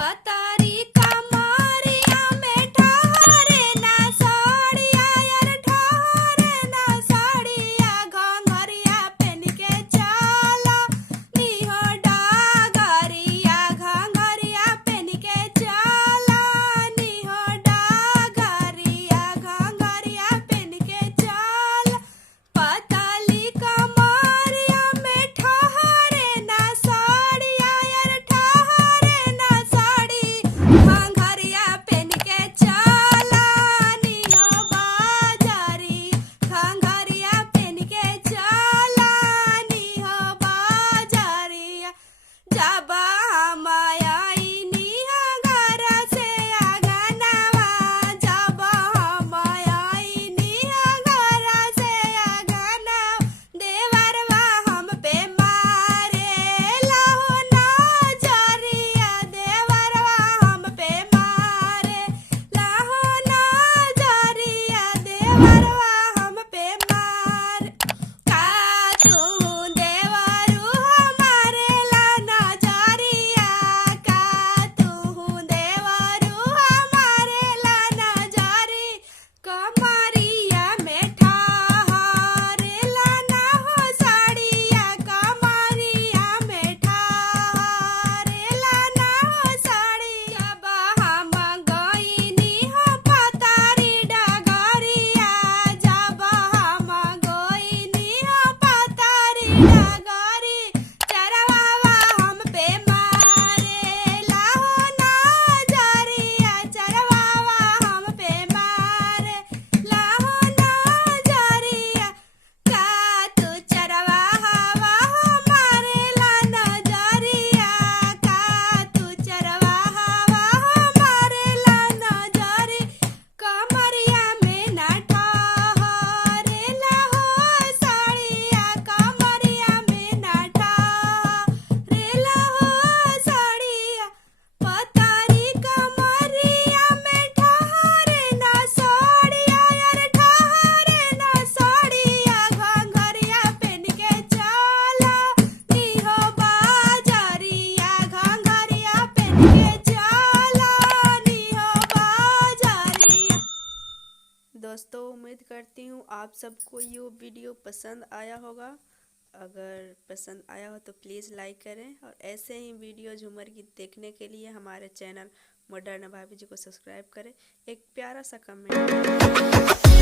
पतारी कमरिया में ठहरे ना साड़िया यार ठहरे ना साड़िया घंघरिया पेन के चला निहो डागरिया घंघरिया पेन के चला निहो डागरिया घंघरिया पेन के चला पताली कमरिया में ठहरे ना साड़िया यार ठहरे ना साड़ी घंघरिया पेन के चला निहो बाजारी घंघरिया पेन के चला निहो बाजारिया जब हम आईनी घर से आंगनवा जब हम आईनी घर से आंगनवा देवरवा हम पे मारे लहो नजरिया देवरवा हम पे मारे लहो नजरिया देवरवा हम पे मारे का तू देवरू हमारे ला नजरिया का तू देवरू हमारे ला नजरी कमरिया में ठहरे ला ना हो साड़िया कमरिया में ठहरे ला ना हो साड़ी जब हम गईनी हो पतारी डगरिया जब हम गईनी हो पतारी डगरी चरवावा हम पे मारे लाहो नजरिया चरवावा हम पे मारे लाहो नजरिया का तू चरवावा हमारे ला नजरिया का तू चरवावा हमारे ला नजरी कमरिया में ना ठहरे लाहो साड़िया कमरिया में ना ठहरे लाहो साड़िया पतारी कमरिया में ठहरे ना साड़िया यार ठहरे ना साड़िया घंघरिया पेन के चला निहो बाजारिया घंघरिया पेन के चला निहो बाजारिया। दोस्तों उम्मीद करती हूँ आप सबको ये वीडियो पसंद आया होगा। अगर पसंद आया हो तो प्लीज़ लाइक करें और ऐसे ही वीडियो झूमर गीत देखने के लिए हमारे चैनल मॉडर्न भाभी जी को सब्सक्राइब करें। एक प्यारा सा कमेंट